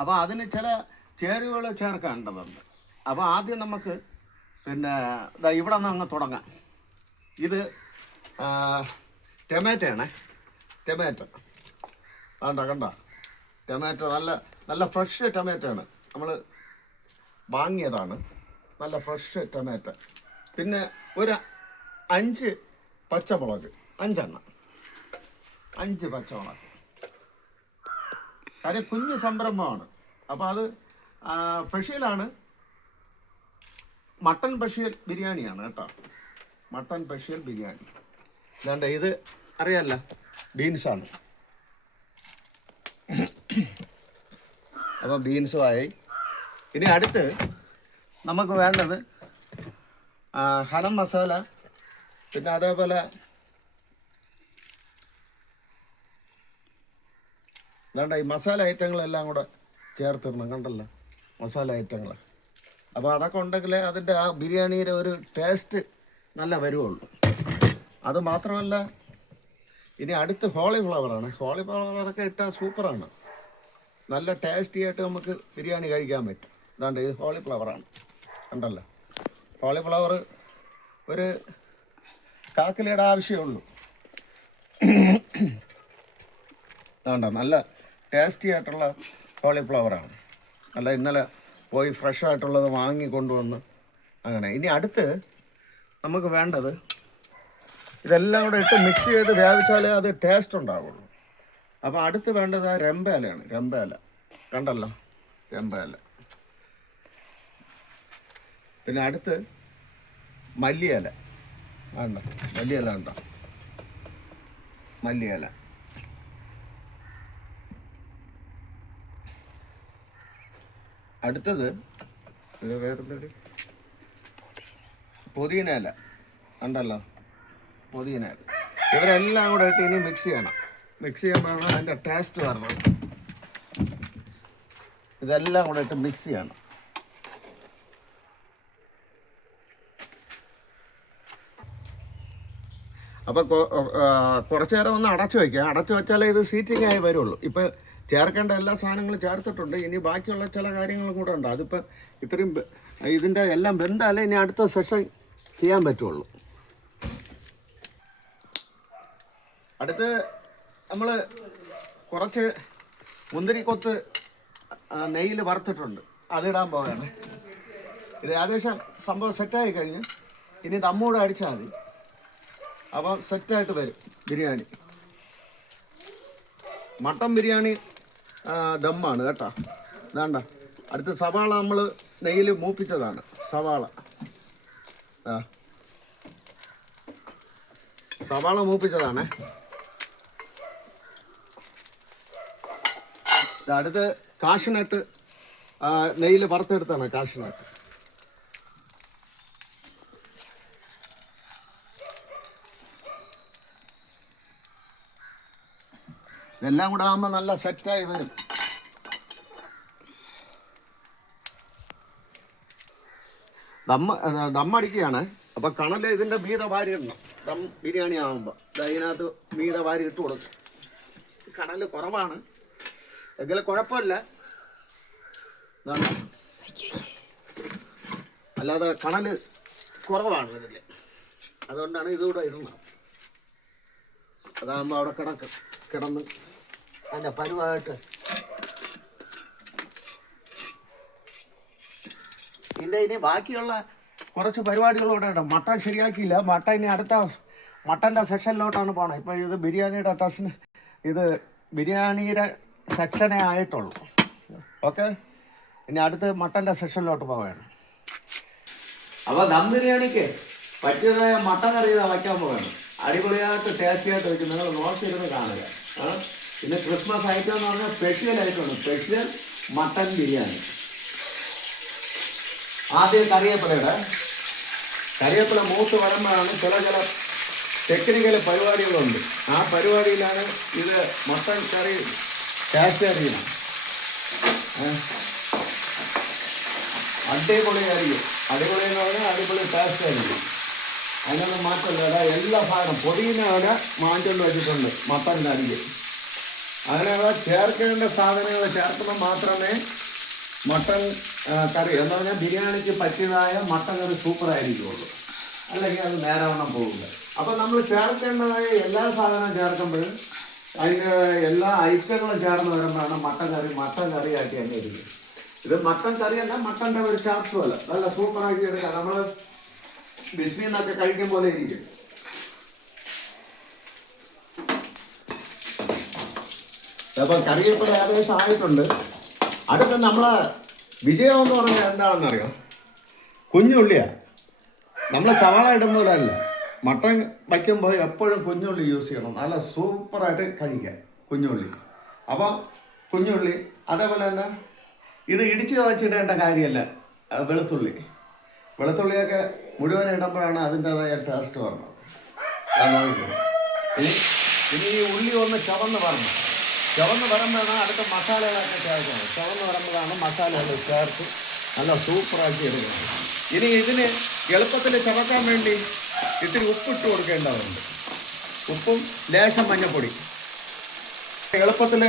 അപ്പോൾ അതിന് ചില ചേരുവകൾ ചേർക്കേണ്ടതുണ്ട്. അപ്പോൾ ആദ്യം നമുക്ക് പിന്നെ ഇവിടെ നിന്ന് അങ്ങ് തുടങ്ങാം. ഇത് ടൊമാറ്റോയാണേ, ടൊമാറ്റോ കണ്ട ടൊമാറ്റോ നല്ല നല്ല ഫ്രഷ് ടൊമാറ്റോ ആണ്, നമ്മൾ വാങ്ങിയതാണ്, നല്ല ഫ്രഷ് ടൊമാറ്റോ. പിന്നെ ഒരു 5 പച്ചമുളക്, 5 പച്ചമുളക്. കാര്യം കുഞ്ഞ് സംരംഭമാണ്, അപ്പോൾ അത് സ്പെഷ്യലാണ്. മട്ടൺ സ്പെഷ്യൽ ബിരിയാണിയാണ് കേട്ടോ, മട്ടൺ സ്പെഷ്യൽ ബിരിയാണി. അല്ലാണ്ട് ഇത് അറിയാമല്ല, ബീൻസാണ്. അപ്പം ബീൻസുമായി ഇനി അടുത്ത് നമുക്ക് വേണ്ടത് ഗരം മസാല, പിന്നെ അതേപോലെ വേണ്ട ഈ മസാല ഐറ്റങ്ങളെല്ലാം കൂടെ ചേർത്തിടണം. കണ്ടല്ലോ മസാല ഐറ്റങ്ങൾ. അപ്പോൾ അതൊക്കെ ഉണ്ടെങ്കിലേ അതിൻ്റെ ആ ബിരിയാണിയുടെ ഒരു ടേസ്റ്റ് നല്ല വരുള്ളൂ. അത് മാത്രമല്ല, ഇനി അടുത്ത് കോളിഫ്ലവറാണ്. കോളിഫ്ലവറൊക്കെ ഇട്ടാൽ സൂപ്പറാണ്, നല്ല ടേസ്റ്റി ആയിട്ട് നമുക്ക് ബിരിയാണി കഴിക്കാൻ പറ്റും. അതാണ്ട് ഇത് കോളിഫ്ലവറാണ്, കണ്ടല്ലോ. കോളിഫ്ലവർ ഒരു 1/4 കിലോയുടെ ആവശ്യമുള്ളൂ. അതുകൊണ്ട നല്ല ടേസ്റ്റി ആയിട്ടുള്ള കോളിഫ്ലവറാണ്. അല്ല ഇന്നലെ പോയി ഫ്രഷ് ആയിട്ടുള്ളത് വാങ്ങിക്കൊണ്ടുവന്ന് അങ്ങനെ. ഇനി അടുത്ത് നമുക്ക് വേണ്ടത് ഇതെല്ലാം കൂടെ ഇട്ട് മിക്സ് ചെയ്ത് വേവിച്ചാലേ അത് ടേസ്റ്റ് ഉണ്ടാവുള്ളൂ. അപ്പോൾ അടുത്ത് വേണ്ടത് ആ രമ്പയിലയാണ്. രമ്പയില കണ്ടല്ലോ, രമ്പയില. പിന്നെ അടുത്ത് മല്ലിയില വേണ്ട, മല്ലിയില ഉണ്ടോ, മല്ലിയില. അടുത്തത് ഇത് വേറെന്തൊരു പുതിന ഇല ഉണ്ടല്ലോ, പുതിന ഇല. ഇവരെല്ലാം കൂടെ ഇട്ട് ഇനി മിക്സ് ചെയ്യണം. മിക്സ് ചെയ്യുമ്പോഴാണ് അതിൻ്റെ ടേസ്റ്റ് വരണം. ഇതെല്ലാം കൂടെ ഇട്ട് മിക്സ് ചെയ്യണം. അപ്പോൾ കുറച്ച് നേരം ഒന്ന് അടച്ചു വയ്ക്കുക. അടച്ചു വെച്ചാലേ ഇത് സീറ്റിംഗ് ആയി വരുള്ളൂ. ഇപ്പോൾ ചേർക്കേണ്ട എല്ലാ സാധനങ്ങളും ചേർത്തിട്ടുണ്ട്. ഇനി ബാക്കിയുള്ള ചില കാര്യങ്ങളും കൂടെ ഉണ്ട്. അതിപ്പോൾ ഇത്രയും ഇതിൻ്റെ എല്ലാം ബന്ധാലേ ഇനി അടുത്ത സെഷൻ ചെയ്യാൻ പറ്റുള്ളൂ. അടുത്ത് നമ്മൾ കുറച്ച് മുന്തിരിക്കൊത്ത് നെയ്യിൽ വറുത്തിട്ടുണ്ട്, അതിടാൻ പോവുകയാണ്. ഇത് ഏകദേശം സംഭവം സെറ്റായി കഴിഞ്ഞ് ഇനി ദമ്മൂടെ അടിച്ചാൽ മതി. അപ്പോൾ സെറ്റായിട്ട് വരും ബിരിയാണി. മട്ടൻ ബിരിയാണി ദമ്മാണ് കേട്ടോ. വേണ്ട അടുത്ത സവാള നമ്മൾ നെയ്യിൽ മൂപ്പിച്ചതാണ്. സവാള സവാള മൂപ്പിച്ചതാണേ. അടുത്ത് കാഷ്നട്ട് നെയ്യിൽ വറുത്തെടുത്താണ് കാഷ്നട്ട്. ഇതെല്ലാം കൂടെ ആകുമ്പോൾ നല്ല സെറ്റായി വരും. ദമ്മടിക്കുകയാണ്. അപ്പോൾ കണൽ ഇതിൻ്റെ മീത വാരി ഇടണം. ദം ബിരിയാണി ആകുമ്പോൾ ഇതിനകത്ത് മീത വാരി ഇട്ട് കൊടുക്കും. കണൽ കുറവാണ് എങ്കിലും കുഴപ്പമില്ല, അല്ലാതെ കണൽ കുറവാണ് ഇതിൽ, അതുകൊണ്ടാണ് ഇതുകൂടെ ഇടുന്നത്. അതാകുമ്പോൾ അവിടെ കിടന്ന് അതിൻ്റെ പരുവായിട്ട്. ഇതിൻ്റെ ഇനി ബാക്കിയുള്ള കുറച്ച് പരിപാടികളോടെ ഉണ്ട്. മട്ടൻ ശരിയാക്കിയില്ല. മട്ടൻ ഇനി അടുത്ത മട്ടൻ്റെ സെക്ഷനിലോട്ടാണ് പോകണം. ഇപ്പോൾ ഇത് ബിരിയാണിയുടെ ടെസ്റ്റിന് ഇത് ബിരിയാണിയുടെ സെക്ഷനേ ആയിട്ടുള്ളൂ. ഓക്കെ, ഇനി അടുത്ത് മട്ടൻ്റെ സെക്ഷനിലോട്ട് പോവുകയാണ്. അപ്പോൾ ദം ബിരിയാണിക്ക് പറ്റിയതായ മട്ടൻ കറി വയ്ക്കാൻ പോവുകയാണ്. അടിപൊളിയായിട്ട് ടേസ്റ്റിയായിട്ട് വയ്ക്കും. നിങ്ങൾ നോക്കിയിരുന്ന് കാണുക. പിന്നെ ക്രിസ്മസ് ഐറ്റം എന്ന് പറഞ്ഞാൽ സ്പെഷ്യൽ ഐറ്റമാണ്, സ്പെഷ്യൽ മട്ടൻ ബിരിയാണി. ആദ്യം കറിവേപ്പില മൂത്ത് വരുമ്പോഴാണ് ചില ടെക്നിക്കൽ പരിപാടികളുണ്ട്. ആ പരിപാടിയിലാണ് ഇത് മട്ടൻ കറി ടേസ്റ്റ് അറിയണം. അടിപൊളിയായിരിക്കും. അടിപൊളി എന്ന് പറഞ്ഞാൽ അടിപൊളി ടേസ്റ്റ് ആയിരിക്കും. അതിനൊന്നും മാറ്റമില്ല. എല്ലാ സാധനം പൊടിയിനെ വരെ മാഞ്ചൊണ്ട് വെച്ചിട്ടുണ്ട് മട്ടൻ്റെ അരികെ. അങ്ങനെയുള്ള ചേർക്കേണ്ട സാധനങ്ങൾ ചേർക്കുമ്പോൾ മാത്രമേ മട്ടൺ കറി എന്ന് പറഞ്ഞാൽ ബിരിയാണിക്ക് പറ്റിയതായ മട്ടൺ കറി സൂപ്പറായിരിക്കുള്ളൂ. അല്ലെങ്കിൽ അത് നേരവണ്ണം പോകില്ല. അപ്പം നമ്മൾ ചേർക്കേണ്ടതായ എല്ലാ സാധനവും ചേർക്കുമ്പോഴും അതിൻ്റെ എല്ലാ ഐറ്റങ്ങളും ചേർന്ന് വരുമ്പോഴാണ് മട്ടൺ കറിയാക്കി തന്നെ ഇരിക്കും. ഇത് മട്ടൺ കറിയല്ല, മട്ടൻ്റെ ഒരു ചാപ്സ് പോലെ നല്ല സൂപ്പറാക്കി എടുക്കാം. നമ്മൾ ബിസ്മിയിൽ നിന്നൊക്കെ കഴിക്കും പോലെ ഇരിക്കും. അപ്പോൾ കറിയപ്പോൾ ഏകദേശം ആയിട്ടുണ്ട്. അടുത്ത നമ്മളെ വിജയം എന്ന് പറഞ്ഞാൽ എന്താണെന്നറിയാം, കുഞ്ഞുള്ളിയാണ്. നമ്മൾ സവാള ഇടുമ്പോഴല്ല, മട്ടൺ വയ്ക്കുമ്പോൾ എപ്പോഴും കുഞ്ഞുള്ളി യൂസ് ചെയ്യണം. നല്ല സൂപ്പറായിട്ട് കഴിക്കാം കുഞ്ഞുള്ളി. അപ്പോൾ കുഞ്ഞുള്ളി, അതേപോലെ തന്നെ ഇത് ഇടിച്ച് ചതച്ചിടേണ്ട കാര്യമല്ല. വെളുത്തുള്ളിയൊക്കെ മുഴുവൻ ഇടുമ്പോഴാണ് അതിൻ്റെതായ ടേസ്റ്റ് വരുന്നത്. ഇനി ഈ ഉള്ളി ഒന്ന് ചുവന്ന് വരുമ്പോഴാണ് അടുത്ത മസാലകളൊക്കെ ചേർക്കുന്നത്. ചുവന്ന് വരുമ്പോഴാണ് മസാലകൾ ചേർത്ത് നല്ല സൂപ്പറാക്കി എടുക്കുന്നത്. ഇനി ഇതിന് എളുപ്പത്തിൽ ചവക്കാൻ വേണ്ടി ഇത്തിരി ഉപ്പിട്ട് കൊടുക്കേണ്ടതുണ്ട്. ഉപ്പും ലേശം മഞ്ഞപ്പൊടി. എളുപ്പത്തിൽ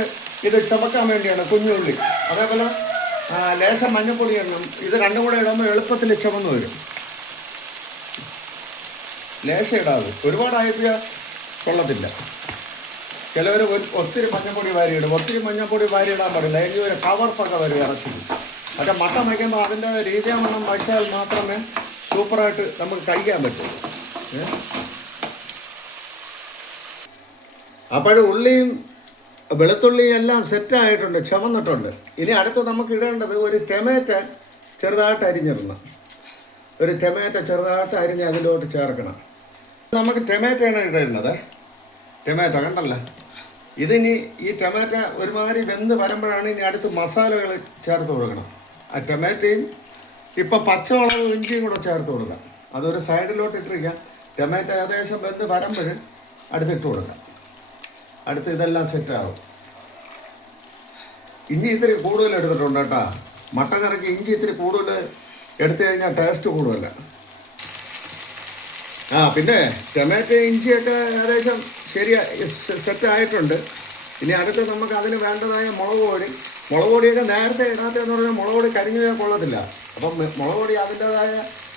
ഇത് ചവക്കാൻ വേണ്ടിയാണ് കുഞ്ഞുള്ളി. അതേപോലെ ലേശം മഞ്ഞപ്പൊടി എണ്ണം. ഇത് രണ്ടും കൂടെ ഇടുമ്പോൾ എളുപ്പത്തിൽ ചുവന്ന് വരും. ലേശം ഇടാതെ ഒരുപാടായപ്പോൾ കൊള്ളത്തില്ല. ചിലവർ ഒത്തിരി മഞ്ഞപ്പൊടി വാരിയിടും. ഒത്തിരി മഞ്ഞപ്പൊടി വാരിയിടാൻ പാടില്ല. ഇനി ഒരു കവർപ്പൊക്കെ വരും ഇറച്ചി. പക്ഷേ മട്ടൻ വയ്ക്കുമ്പോൾ അതിൻ്റെ രീതിയാവണ്ണം വച്ചാൽ മാത്രമേ സൂപ്പറായിട്ട് നമുക്ക് കഴിക്കാൻ പറ്റുള്ളൂ. അപ്പോഴും ഉള്ളിയും വെളുത്തുള്ളിയും എല്ലാം സെറ്റായിട്ടുണ്ട്, ചുമന്നിട്ടുണ്ട്. ഇനി അടുത്ത് നമുക്ക് ഇടേണ്ടത് ഒരു ടൊമാറ്റോ ചെറുതായിട്ട് അരിഞ്ഞിടണം. ഒരു ടൊമാറ്റോ ചെറുതായിട്ട് അരിഞ്ഞ് അതിലോട്ട് ചേർക്കണം. നമുക്ക് ടൊമാറ്റോയാണ് ഇടേണ്ടത്. ടൊമാറ്റോ കണ്ടല്ലോ. ഇതിനി ഈ ടൊമാറ്റോ ഒരുമാതിരി വെന്ത് വരുമ്പോഴാണ് ഇനി അടുത്ത് മസാലകൾ ചേർത്ത് കൊടുക്കണം. ആ ടൊമാറ്റോയും ഇപ്പം പച്ചമുളകും ഇഞ്ചിയും കൂടെ ചേർത്ത് കൊടുക്കാം. അതൊരു സൈഡിലോട്ട് ഇട്ടിരിക്കാം. ടൊമാറ്റോ ഏകദേശം വെന്ത് വരുമ്പോൾ അടുത്തിട്ട് കൊടുക്കാം. അടുത്ത് ഇതെല്ലാം സെറ്റാകും. ഇഞ്ചി ഇത്തിരി കൂടുതൽ എടുത്തിട്ടുണ്ട് കേട്ടോ. മട്ടൻ കറിക്ക് ഇഞ്ചി ഇത്തിരി കൂടുതൽ എടുത്തു കഴിഞ്ഞാൽ ടേസ്റ്റ് കൂടുതല. പിന്നെ ടൊമാറ്റോ ഇഞ്ചിയൊക്കെ ഏകദേശം സെറ്റായിട്ടുണ്ട്. ഇനി അടുത്ത് നമുക്ക് അതിന് വേണ്ടതായ മുളക് പൊടിയൊക്കെ നേരത്തെ ഇടാത്തതെന്ന് പറഞ്ഞാൽ മുളക് പൊടി കരിഞ്ഞു പോയാൽ കൊള്ളത്തില്ല. അപ്പം മുളക് പൊടി അതിൻ്റെതായ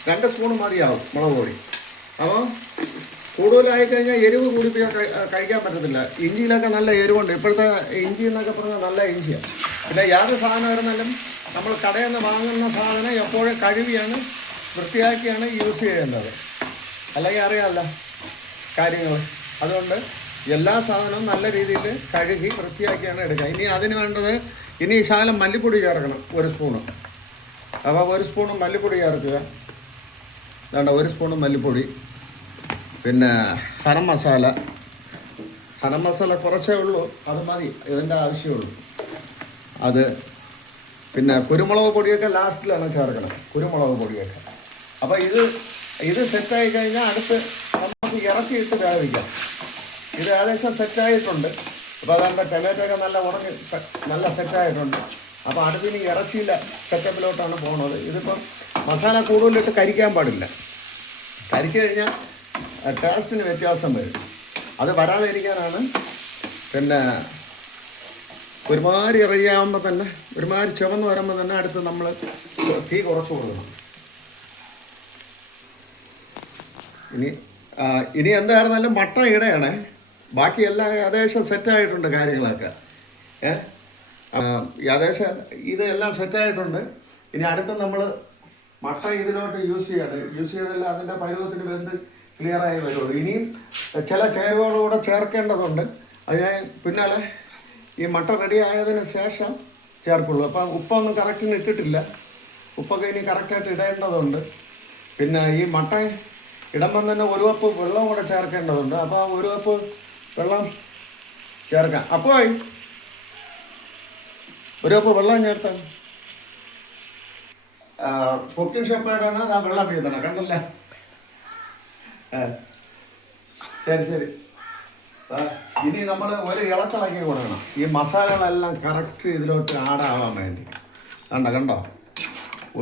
2 സ്പൂൺ മതിയാവും മുളക് പൊടി. അപ്പോൾ കൂടുതലായി കഴിഞ്ഞാൽ എരിവ് കൂടിപ്പോയാൽ കഴിക്കാൻ പറ്റത്തില്ല. ഇഞ്ചിയിലൊക്കെ നല്ല എരിവുണ്ട്. ഇപ്പോഴത്തെ ഇഞ്ചി എന്നൊക്കെ പറഞ്ഞാൽ നല്ല ഇഞ്ചിയാണ്. പിന്നെ യാതൊരു സാധനം വരുന്നാലും നമ്മൾ കടയിൽ നിന്ന് വാങ്ങുന്ന സാധനം എപ്പോഴും കഴുകിയാണ് വൃത്തിയാക്കിയാണ് യൂസ് ചെയ്യേണ്ടത്. അല്ലെങ്കിൽ അറിയാമല്ല കാര്യങ്ങൾ. അതുകൊണ്ട് എല്ലാ സാധനവും നല്ല രീതിയിൽ കഴുകി വൃത്തിയാക്കിയാണ് എടുക്കുക. ഇനി അതിന് വേണ്ടത് ശകലം മല്ലിപ്പൊടി ചേർക്കണം, 1 സ്പൂണ്. അപ്പോൾ 1 സ്പൂണ് മല്ലിപ്പൊടി ചേർക്കുക. വേണ്ട 1 സ്പൂണ് മല്ലിപ്പൊടി. പിന്നെ ഗരം മസാല കുറച്ചേ ഉള്ളൂ, അത് മതി, ഇതിൻ്റെ ആവശ്യമുള്ളൂ. അത് പിന്നെ കുരുമുളക് പൊടിയൊക്കെ ലാസ്റ്റിലാണ് ചേർക്കണം, കുരുമുളക് പൊടിയൊക്കെ. അപ്പോൾ ഇത് സെറ്റായി കഴിഞ്ഞാൽ അടുത്ത് നമുക്ക് ഇറച്ചിയിട്ട് വേവിക്കാം. ഇത് ഏകദേശം സെറ്റായിട്ടുണ്ട്. അപ്പോൾ അതുകൊണ്ട് ടൊമാറ്റോ ഒക്കെ നല്ല സെറ്റായിട്ടുണ്ട്. അപ്പോൾ അടുത്തിന് ഇറച്ചിയില്ല സെറ്റപ്പിലോട്ടാണ് പോകുന്നത്. ഇതിപ്പം മസാല കൂടുതലിട്ട് കരിക്കാൻ പാടില്ല. കരിച്ചു കഴിഞ്ഞാൽ ടേസ്റ്റിന് വ്യത്യാസം വരും. അത് വരാതിരിക്കാനാണ്. പിന്നെ ഒരുമാതിരി എറിയാകുമ്പോൾ തന്നെ ഒരുമാതിരി ചുവന്ന് വരുമ്പോൾ തന്നെ അടുത്ത് നമ്മൾ തീ കുറച്ച് കൊടുക്കണം. ഇനി എന്തായിരുന്നാലും മട്ടൻ ഇടയാണേ. ബാക്കി എല്ലാം ഏകദേശം സെറ്റായിട്ടുണ്ട് കാര്യങ്ങളൊക്കെ. ഏകദേശം ഇതെല്ലാം സെറ്റായിട്ടുണ്ട്. ഇനി അടുത്ത് നമ്മൾ മട്ടൻ ഇതിലോട്ട് യൂസ് ചെയ്തല്ല അതിൻ്റെ പരുവത്തിന് വെന്ത് ക്ലിയറായി വരുള്ളൂ. ഇനിയും ചില ചേരുവകളൂടെ ചേർക്കേണ്ടതുണ്ട്. അത് ഞാൻ പിന്നാലെ ഈ മട്ടൻ റെഡി ആയതിന് ശേഷം ചേർക്കുള്ളൂ. അപ്പം ഉപ്പൊന്നും കറക്റ്റിന് ഇട്ടിട്ടില്ല. ഉപ്പൊക്കെ ഇനി കറക്റ്റായിട്ട് ഇടേണ്ടതുണ്ട്. പിന്നെ ഈ മട്ടൻ ഇടുമ്പം തന്നെ 1 കപ്പ് വെള്ളം കൂടെ ചേർക്കേണ്ടതുണ്ട്. അപ്പോൾ 1 കപ്പ് വെള്ളം ചേർക്കാം. അപ്പോൾ 1 കപ്പ് വെള്ളം ചേർത്താൽ കുക്കിംഗ് ഷോപ്പായിട്ടാണ് ആ വെള്ളം വീതണം. കണ്ടല്ലേ? ശരി. ഇനി നമ്മൾ ഒരു ഇളക്കിളക്കി കൊടുക്കണം. ഈ മസാലകളെല്ലാം കറക്റ്റ് ഇതിലോട്ട് ആഡാവാൻ വേണ്ടി. കണ്ടോ?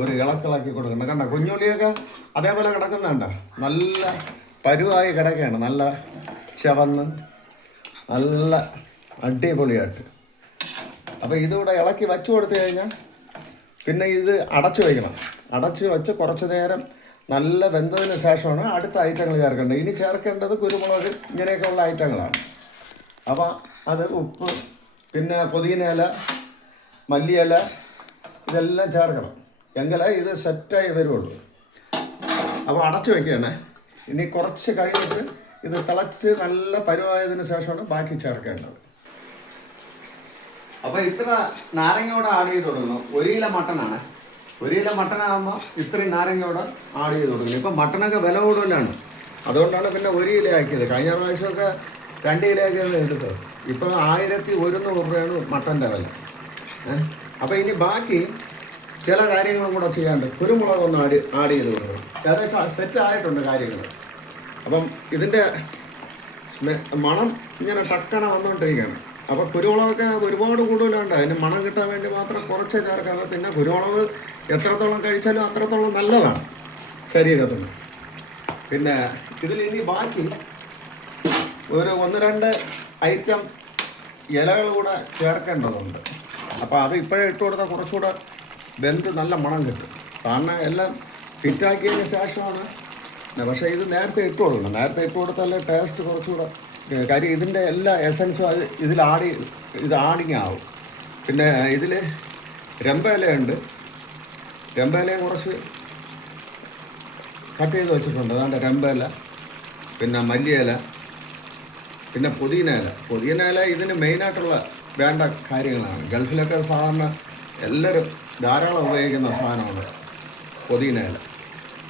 ഒരു ഇളക്കിളക്കി കൊടുക്കണം. കണ്ടോ? കുഞ്ഞുള്ളിയൊക്കെ അതേപോലെ കിടക്കുന്നുണ്ടോ? നല്ല പരുവായി കിടക്കുകയാണ്. നല്ല ചവന്ന് നല്ല അടിപൊളിയായിട്ട്. അപ്പോൾ ഇതിവിടെ ഇളക്കി വച്ചു കൊടുത്തു കഴിഞ്ഞാൽ പിന്നെ ഇത് അടച്ചു വയ്ക്കണം. അടച്ചു വെച്ച് കുറച്ച് നേരം നല്ല വെന്തതിന് ശേഷമാണ് അടുത്ത ഐറ്റങ്ങൾ ചേർക്കേണ്ടത്. ഇനി ചേർക്കേണ്ടത് കുരുമുളക് ഇങ്ങനെയൊക്കെയുള്ള ഐറ്റങ്ങളാണ്. അപ്പോൾ അത് ഉപ്പ്, പിന്നെ പുതിന ഇല, മല്ലിയില ഇതെല്ലാം ചേർക്കണം. എങ്കിലേ ഇത് സെറ്റായി വരുള്ളൂ. അപ്പോൾ അടച്ചു വയ്ക്കുകയാണേ. ഇനി കുറച്ച് കഴിഞ്ഞിട്ട് ഇത് തിളച്ച് നല്ല പരുവായതിനു ശേഷമാണ് ബാക്കി ചേർക്കേണ്ടത്. അപ്പോൾ ഇത്ര നാരങ്ങയോടെ ആഡ് ചെയ്ത് കൊടുക്കണം. 1 കിലോ മട്ടനാണ്. 1 കിലോ മട്ടനാകുമ്പോൾ ഇത്രയും നാരങ്ങയോടെ ആഡ് ചെയ്ത് കൊടുക്കണം. ഇപ്പം മട്ടനൊക്കെ വില കൂടുതലാണ്, അതുകൊണ്ടാണ് പിന്നെ 1 കിലോ ആക്കിയത്. കഴിഞ്ഞ പ്രാവശ്യമൊക്കെ 2 കിലോയൊക്കെയാണ് എടുത്തത്. ഇപ്പോൾ 1100 രൂപയാണ് മട്ടൻ്റെ വില. അപ്പോൾ ഇനി ബാക്കി ചില കാര്യങ്ങളും കൂടെ ചെയ്യാണ്ട് കുരുമുളകൊന്ന് ആഡ് ചെയ്ത് കൊടുക്കണം. ഏകദേശം സെറ്റ് ആയിട്ടുണ്ട് കാര്യങ്ങൾ. അപ്പം ഇതിൻ്റെ മണം ഇങ്ങനെ ടക്കന വന്നുകൊണ്ടിരിക്കുകയാണ്. അപ്പോൾ കുരുമുളകൊക്കെ ഒരുപാട് കൂടുതലുണ്ട്. അതിന് മണം കിട്ടാൻ വേണ്ടി മാത്രം കുറച്ച് ചേർക്കാം. പിന്നെ കുരുമുളക് എത്രത്തോളം കഴിച്ചാലും അത്രത്തോളം നല്ലതാണ് ശരീരത്തിന്. പിന്നെ ഇതിൽ ഇനി ബാക്കി ഒരു 1-2 ഐറ്റം ഇലകൾ കൂടെ ചേർക്കേണ്ടതുണ്ട്. അപ്പോൾ അത് ഇപ്പോഴേ ഇട്ട് കൊടുത്താൽ കുറച്ചുകൂടെ വെന്ത് നല്ല മണം കിട്ടും. കാരണം എല്ലാം ഫിറ്റാക്കിയതിന് ശേഷമാണ്. പക്ഷേ ഇത് നേരത്തെ ഇട്ട് കൊടുക്കണം. നേരത്തെ ഇട്ട് കൊടുത്താലേ ടേസ്റ്റ് കുറച്ചുകൂടെ. കാര്യം ഇതിൻ്റെ എല്ലാ എസൻസും അത് ഇത് ആഡിങ് ആവും. പിന്നെ ഇതിൽ രമ്പയിലയുണ്ട്. രമ്പയിലയും കുറച്ച് കട്ട് ചെയ്ത് വെച്ചിട്ടുണ്ട്. അതാണ്ട് രമ്പയില, പിന്നെ മല്ലിയില, പിന്നെ പുതിന ഇല ഇതിന് മെയിനായിട്ടുള്ള വേണ്ട കാര്യങ്ങളാണ്. ഗൾഫിലൊക്കെ സാധാരണ എല്ലാവരും ധാരാളം ഉപയോഗിക്കുന്ന സാധനമാണ് പുതിന ഇല.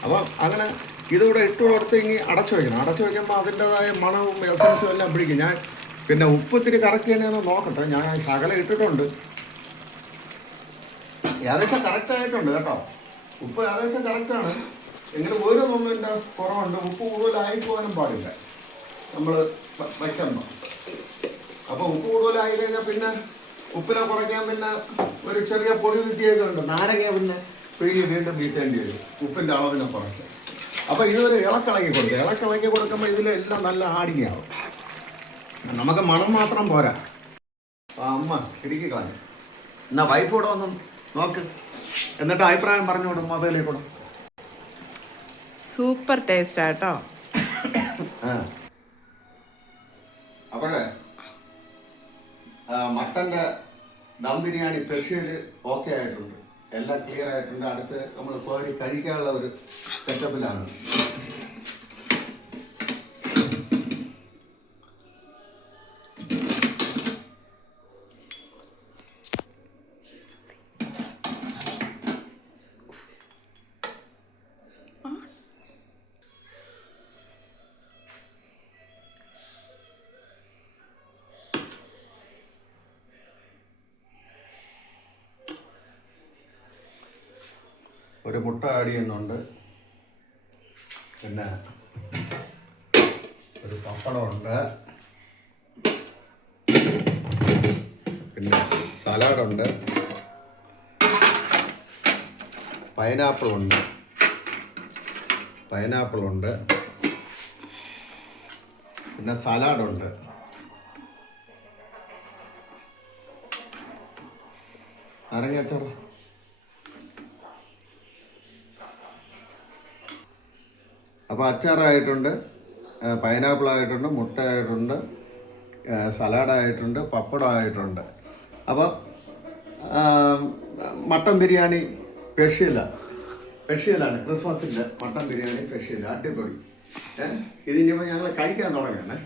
അപ്പം അങ്ങനെ ഇതിവിടെ ഇട്ട് കൊടുത്ത് ഇനി അടച്ചു വയ്ക്കണം. അടച്ചു വയ്ക്കുമ്പോൾ അതിൻ്റെതായ മണവും എസൻസും എല്ലാം പിടിക്കും. ഞാൻ പിന്നെ ഉപ്പ് ഇത്തിരി കറക്റ്റ് തന്നെയെന്ന് നോക്കട്ടെ. ഞാൻ ശകലം ഇട്ടിട്ടുണ്ട്. ഏകദേശം കറക്റ്റായിട്ടുണ്ട് കേട്ടോ. ഉപ്പ് ഏകദേശം കറക്റ്റാണ്. എങ്കിലും ഓരോ നുള്ളിൻ്റെ കുറവുണ്ട്. ഉപ്പ് കൂടുതലായി പോകാനും പാടില്ല നമ്മൾ വയ്ക്കുമ്പോൾ. അപ്പോൾ ഉപ്പ് കൂടുതലായി കഴിഞ്ഞാൽ പിന്നെ ഉപ്പിനെ കുറയ്ക്കാൻ പിന്നെ ഒരു ചെറിയ പൊടി വിദ്യയൊക്കെ ഉണ്ട്. നാരങ്ങ പിന്നെ പിഴുകി വീണ്ടും വീട്ടേണ്ടി വരും ഉപ്പിൻ്റെ അളവിനെ കുറയ്ക്കാൻ. അപ്പോൾ ഇതൊരു ഇളക്കിളക്കി കൊടുക്കുക. ഇളക്കിളക്കി കൊടുക്കുമ്പോൾ ഇതിലെല്ലാം നല്ല ആടിങ്ങാവും. നമുക്ക് മണം മാത്രം പോരാ. അമ്മ ഇടുക്കി കളഞ്ഞു. എന്നാൽ വൈഫോടെ ഒന്നും നോക്ക്, എന്നിട്ട് അഭിപ്രായം പറഞ്ഞുകൊടും മൊബൈലിൽ കൂടെ. സൂപ്പർ ടേസ്റ്റ് ആട്ടോ. അപ്പോഴേ മട്ടൻ്റെ ദം ബിരിയാണി സ്പെഷ്യൽ ഓക്കെ ആയിട്ടുണ്ട്. എല്ലാം ക്ലിയർ ആയിട്ടുണ്ട്. അടുത്ത് നമ്മൾ പോയി കഴിക്കാനുള്ള ഒരു സെറ്റപ്പിലാണ്. ഒരു മുട്ട ആഡ് ചെയ്യുന്നുണ്ട്. പിന്നെ ഒരു പപ്പടമുണ്ട്. പിന്നെ സലാഡുണ്ട്. പൈനാപ്പിളുണ്ട്. പിന്നെ സലാഡുണ്ട്. നാരങ്ങാച്ചാറ്. അപ്പോൾ അച്ചാറായിട്ടുണ്ട്, പൈനാപ്പിളായിട്ടുണ്ട്, മുട്ട ആയിട്ടുണ്ട്, സലാഡായിട്ടുണ്ട്, പപ്പടമായിട്ടുണ്ട്. അപ്പോൾ മട്ടൻ ബിരിയാണി സ്പെഷ്യലാണ്. ക്രിസ്മസിൻ്റെ മട്ടൻ ബിരിയാണി സ്പെഷ്യൽ അടിപൊളി. ഇതിനിപ്പോൾ ഞങ്ങൾ കഴിക്കാൻ തുടങ്ങുകയാണ്.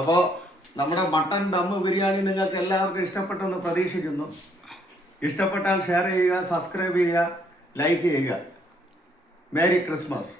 അപ്പോൾ നമ്മുടെ മട്ടൻ ദം ബിരിയാണി നിങ്ങൾക്ക് എല്ലാവർക്കും ഇഷ്ടപ്പെട്ടെന്ന് പ്രതീക്ഷിക്കുന്നു. ഇഷ്ടപ്പെട്ടാൽ ഷെയർ ചെയ്യുക, സബ്സ്ക്രൈബ് ചെയ്യുക, ലൈക്ക് ചെയ്യുക. Merry Christmas.